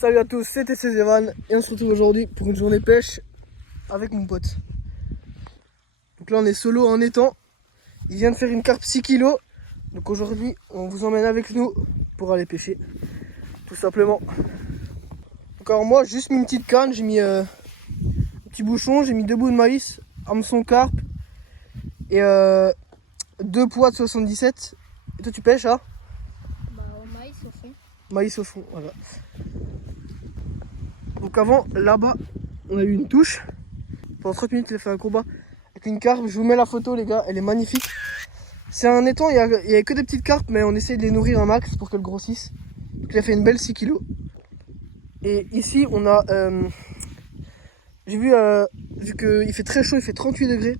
Salut à tous, c'était Evan et on se retrouve aujourd'hui pour une journée pêche avec mon pote. Donc là on est solo en étang. Il vient de faire une carpe 6 kg. Donc aujourd'hui on vous emmène avec nous pour aller pêcher. Tout simplement. Donc alors moi j'ai juste mis une petite canne, j'ai mis un petit bouchon, j'ai mis 2 bouts de maïs, hameçon carpe et 2 poids de 77. Et toi tu pêches hein? Bah au maïs au fond. Maïs au fond, voilà. Donc avant, là-bas, on a eu une touche. Pendant 30 minutes, il a fait un combat avec une carpe. Je vous mets la photo, les gars, elle est magnifique. C'est un étang, il y a que des petites carpes, mais on essaye de les nourrir un max pour qu'elles grossissent. Donc il a fait une belle 6 kg. Et ici, on a... j'ai vu qu'il fait très chaud, il fait 38 degrés.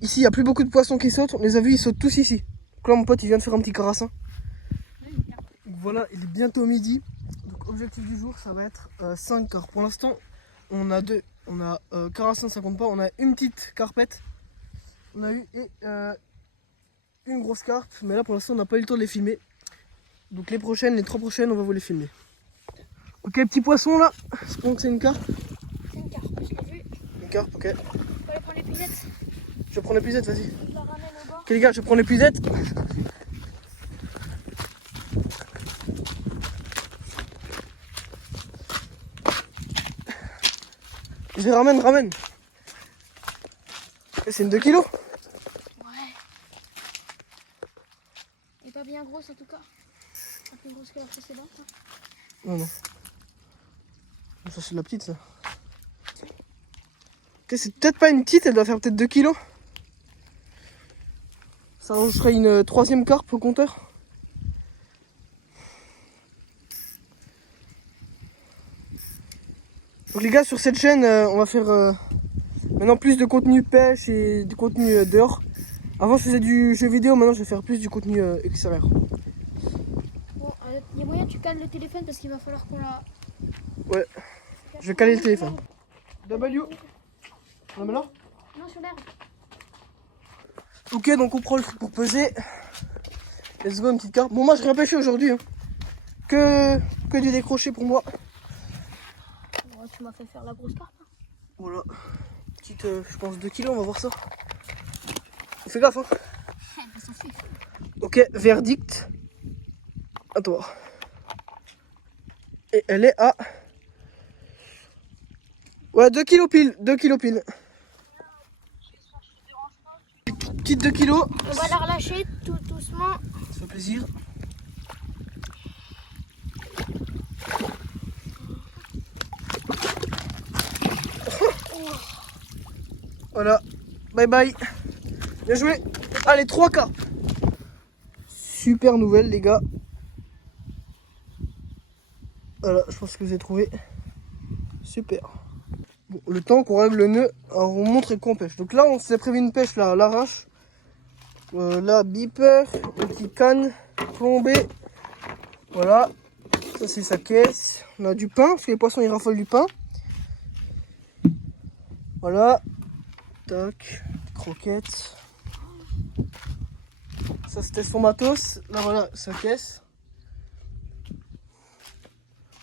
Ici, il n'y a plus beaucoup de poissons qui sautent. On les a vus, ils sautent tous ici. Donc là, mon pote, il vient de faire un petit carassin. Donc voilà, il est bientôt midi. Donc objectif du jour, ça va être 5 carpes. Pour l'instant, on a deux. On a carassin, ça compte pas. On a une petite carpette. On a eu une grosse carpe. Mais là, pour l'instant, on n'a pas eu le temps de les filmer. Donc les 3 prochaines, on va vous les filmer. Ok, petit poisson là. Je pense que c'est une carpe. C'est une carpe, je l'ai vu. Une carpe, ok. Faut aller prendre les puisettes. Je prends les puisettes, vas-y. Je la ramène au bord. Ok les gars, je prends les puisettes. Je les ramène. C'est une 2 kg. Ouais. Elle est pas bien grosse en tout cas. Pas plus grosse que la précédente. Hein. Non. Ça c'est de la petite ça. Ok, c'est peut-être pas une petite, elle doit faire peut-être 2 kg. Ça rajouterait une 3e carpe au compteur. Donc les gars, sur cette chaîne, on va faire maintenant plus de contenu pêche et du contenu dehors. Avant je faisais du jeu vidéo, maintenant je vais faire plus du contenu extérieur. Bon, il y a moyen que tu cales le téléphone parce qu'il va falloir qu'on la... Ouais, je vais caler le téléphone. W. On la met là? Non, sur l'herbe. Ok, donc on prend le truc pour peser. Let's go, une petite carpe. Bon, moi, je rien pêché aujourd'hui. Hein. Que du décroché pour moi. Bon, tu m'as fait faire la grosse carpe. Hein. Voilà. Petite, je pense, 2 kg, on va voir ça. Fais gaffe, hein. Elle s'en fait. Ok, verdict. À toi. Et elle est à... Ouais, 2 kg pile. 2 kg pile. Petite 2 kg. On va la relâcher tout doucement. Ça fait plaisir. Voilà. Bye bye. Bien joué. Allez, 3 carpes. Super nouvelle, les gars. Voilà, je pense que vous avez trouvé. Super. Bon, le temps qu'on règle le nœud, alors on montre qu'on pêche. Donc là, on s'est prévu une pêche là, à l'arrache. Là, beeper, une petite canne plombée. Voilà. Ça, c'est sa caisse. On a du pain, parce que les poissons, ils raffolent du pain. Voilà. Tac. Croquettes. Ça, c'était son matos. Là, voilà, sa caisse.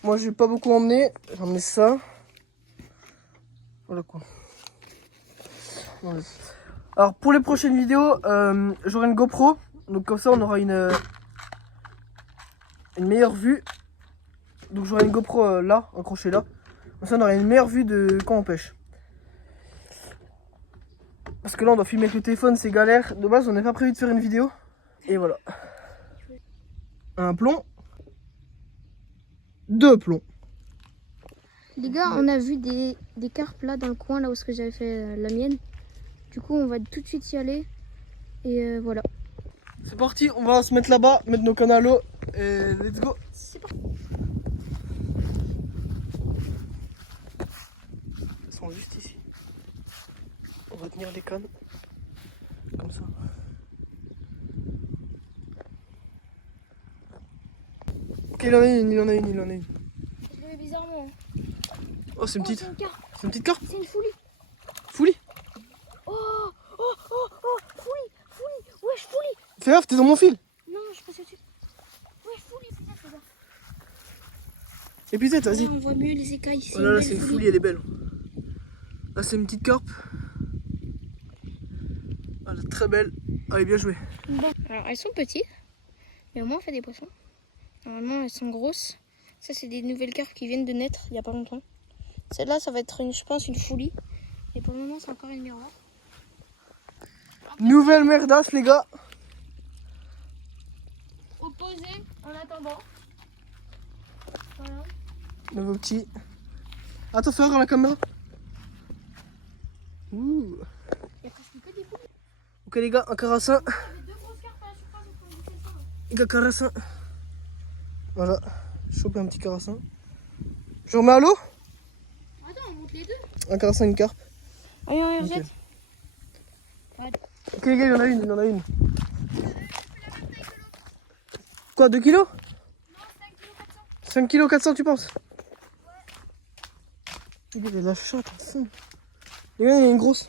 Moi, j'ai pas beaucoup emmené. J'ai emmené ça. Voilà quoi. Alors pour les prochaines vidéos, j'aurai une GoPro. Donc comme ça on aura une meilleure vue. Donc j'aurai une GoPro là, accrochée là. Comme ça on aura une meilleure vue de quand on pêche. Parce que là on doit filmer avec le téléphone, c'est galère. De base on n'est pas prévu de faire une vidéo. Et voilà. Un plomb. 2 plombs. Les gars, on a vu des carpes là dans le coin, là où j'avais fait la mienne. Du coup, on va tout de suite y aller. Et voilà. C'est parti, on va se mettre là-bas, mettre nos cannes à l'eau. Et let's go. C'est parti. Elles sont juste ici. On va tenir les cannes. Comme ça. Ok, il en a une. Je le mets bizarrement. Hein. Oh, c'est une petite. C'est une carpe. C'est une petite carpe. C'est une foulie. Foulie. Oh, foulie. Wesh, foulie. Fais gaffe, t'es dans mon fil. Non, je passe au-dessus. Wesh, foulie, putain, fais gaffe. Épuisette, vas-y. Là, on voit mieux les écailles. Oh là là, c'est une folie, elle est belle. Là, c'est une petite carpe. Elle est très belle. Allez, bien joué. Bon. Alors, elles sont petites, mais au moins on fait des poissons. Normalement, elles sont grosses. Ça, c'est des nouvelles carpes qui viennent de naître il n'y a pas longtemps. Celle-là, ça va être, je pense, une folie. Et pour le moment, c'est encore une miroir. Nouvelle merdasse, les gars. Opposé en attendant. Voilà. Nouveau petit. Attention, regarde la caméra. Ouh. Il y a presque que des poules. Ok, les gars, un carassin. Il y avait deux grosses carpes à la surface, on peut éviter ça. Les gars, carassin. Voilà. Choper un petit carassin. Je remets à l'eau. Attends, on monte les deux. Un carassin, une carpe. Allez, on Ok. rejette. Ok, les gars, il y en a une, il y en a une. Quoi, 2 kilos? Non, 5 kg 400. 5 kg 400, tu penses? Il y a de la chatte en fond. Les gars, il y a une grosse.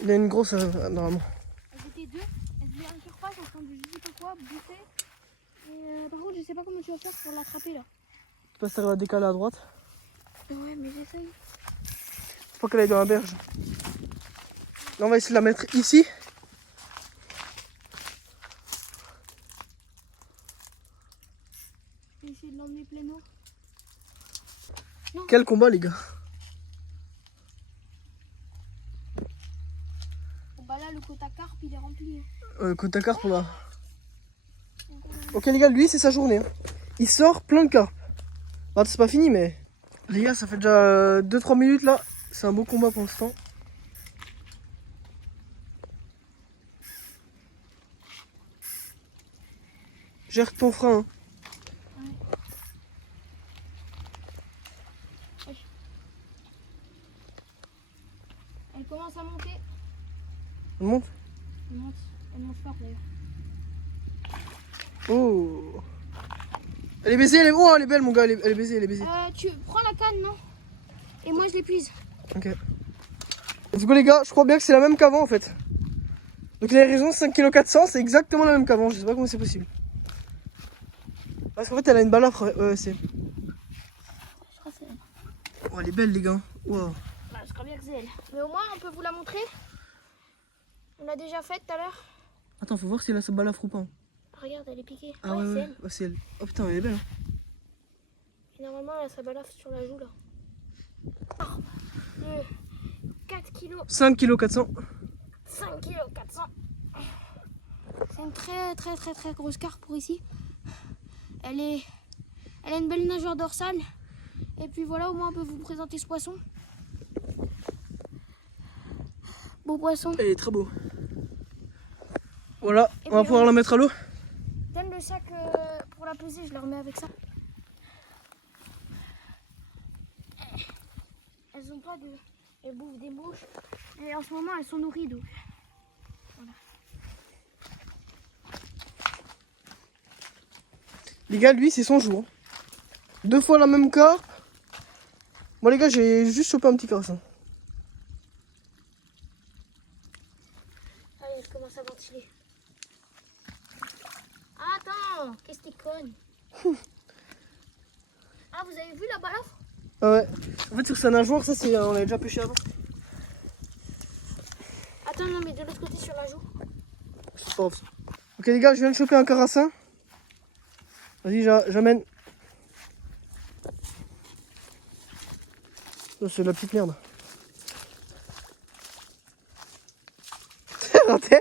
Il y a une grosse normalement. Elles étaient deux. Elles étaient à la surface en train de je sais pas quoi, bouffer. Et par contre, je sais pas comment tu vas faire pour l'attraper là. Je passe à décaler à droite. Ouais, mais j'essaye. Faut pas qu'elle aille dans la berge. Là, on va essayer de la mettre ici. Je vais essayer de l'emmener plein eau. Quel combat, les gars. Bon, bah là, le quota carpe il est rempli. Hein. Côte à carpe, on a. Ok, les gars, lui, c'est sa journée. Hein. Il sort plein de carpes. Bah, c'est pas fini, mais. Les gars, ça fait déjà 2-3 minutes là. C'est un beau combat pour l'instant. Gère ton frein. Hein. Elle commence à monter. On monte. Elle monte fort d'ailleurs. Oh. Elle est baisée, elle est... Oh, elle est belle, mon gars. Elle est baisée, elle est baisée. Tu prends la canne, non? Et moi, je l'épuise. Ok. Let's go, les gars. Je crois bien que c'est la même qu'avant en fait. Donc, il a raison, 5 kg 400, c'est exactement la même qu'avant. Je sais pas comment c'est possible. Parce qu'en fait, elle a une balafre. C'est. Je crois que c'est elle. Oh, elle est belle, les gars. Wow. Bah, je crois bien que c'est elle. Mais au moins, on peut vous la montrer. On l'a déjà faite tout à l'heure. Attends, faut voir si elle a sa balafre ou pas. Regarde, elle est piquée. Ah ouais, ouais, c'est ouais. elle. Ouais, c'est elle. Oh putain, elle est belle. Hein. Et normalement, elle a sa balafre sur la joue là. 4 kilos. 5 kg 400. 5 kg 400. C'est une très grosse carpe pour ici. Elle a une belle nageoire dorsale. Et puis voilà, au moins on peut vous présenter ce poisson. Beau poisson. Elle est très beau. Voilà, Et on va puis, pouvoir la mettre à l'eau. Donne le sac pour la peser, je la remets avec ça. Elles ont pas de... Elles bouffent des mouches. Et en ce moment, elles sont nourries donc. Voilà. Les gars, lui, c'est son jour. Hein. 2 fois la même carpe. Moi, les gars, j'ai juste chopé un petit carassin. Allez, je commence à ventiler. Attends, qu'est-ce que t'es conne? Ah, vous avez vu la balafre? Ah ouais. En fait, sur sa nageoire, ça, c'est, on l'avait déjà pêché avant. Attends, non, mais de l'autre côté sur la joue. C'est pas grave ça. Ok, les gars, je viens de choper un carassin. Vas-y, j'amène. Ça, c'est la petite merde. C'est raté.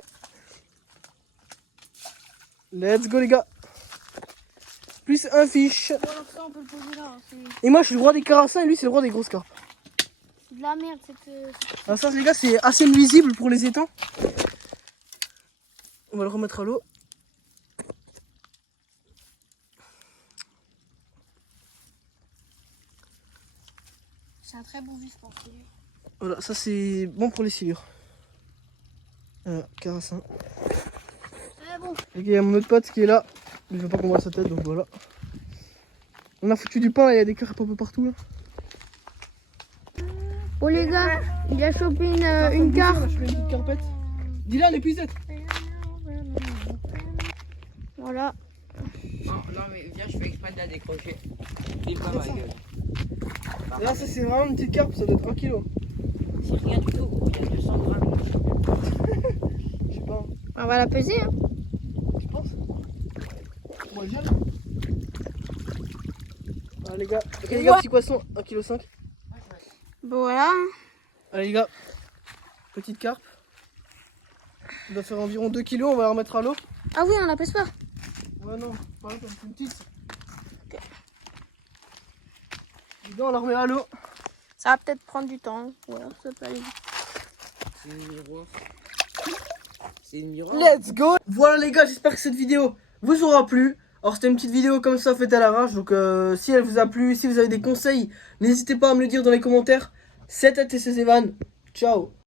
Let's go, les gars. Plus un fiche. Bon, alors ça, on peut le poser là. Hein, Et moi, je suis le roi des carassins et lui, c'est le roi des grosses carpes. c'est de la merde cette... Alors ça, les gars, c'est assez nuisible pour les étangs. On va le remettre à l'eau. C'est un très bon vif pour celui. Voilà, ça c'est bon pour les silures. Voilà, carassin. C'est bon. Et il y a mon autre pote qui est là. Il veut pas qu'on voit sa tête, donc voilà. On a foutu du pain, là, il y a des carpes un peu partout. Là. Bon les gars, il a chopé une carpe. Je fais une petite carpette. Dis-la, l'épuisette. Voilà. Non mais viens, je fais exprès de la décrocher. Dis pas ma gueule. Là, ça c'est vraiment une petite carpe, ça doit être 1 kg. C'est rien du tout, gros, il y a 200 grammes. Je sais pas, On va la peser. Hein. tu penses? Moi, je Ah, les gars, ok, les gars, petit poisson, 1,5 kg. Bon, voilà. Allez, les gars, petite carpe. On doit faire environ 2 kg, on va la remettre à l'eau. Ah oui, on la pèse pas. Ouais, non, pas là, c'est une petite. Les gars, on la remet à l'eau. Ça va peut-être prendre du temps. Voilà, ça peut aller vite. C'est une miroir. C'est une miroir. Let's go. Voilà les gars, j'espère que cette vidéo vous aura plu. Alors c'était une petite vidéo comme ça faite à l'arrache. Donc si elle vous a plu, si vous avez des conseils, n'hésitez pas à me le dire dans les commentaires. C'était TC Evan. Ciao.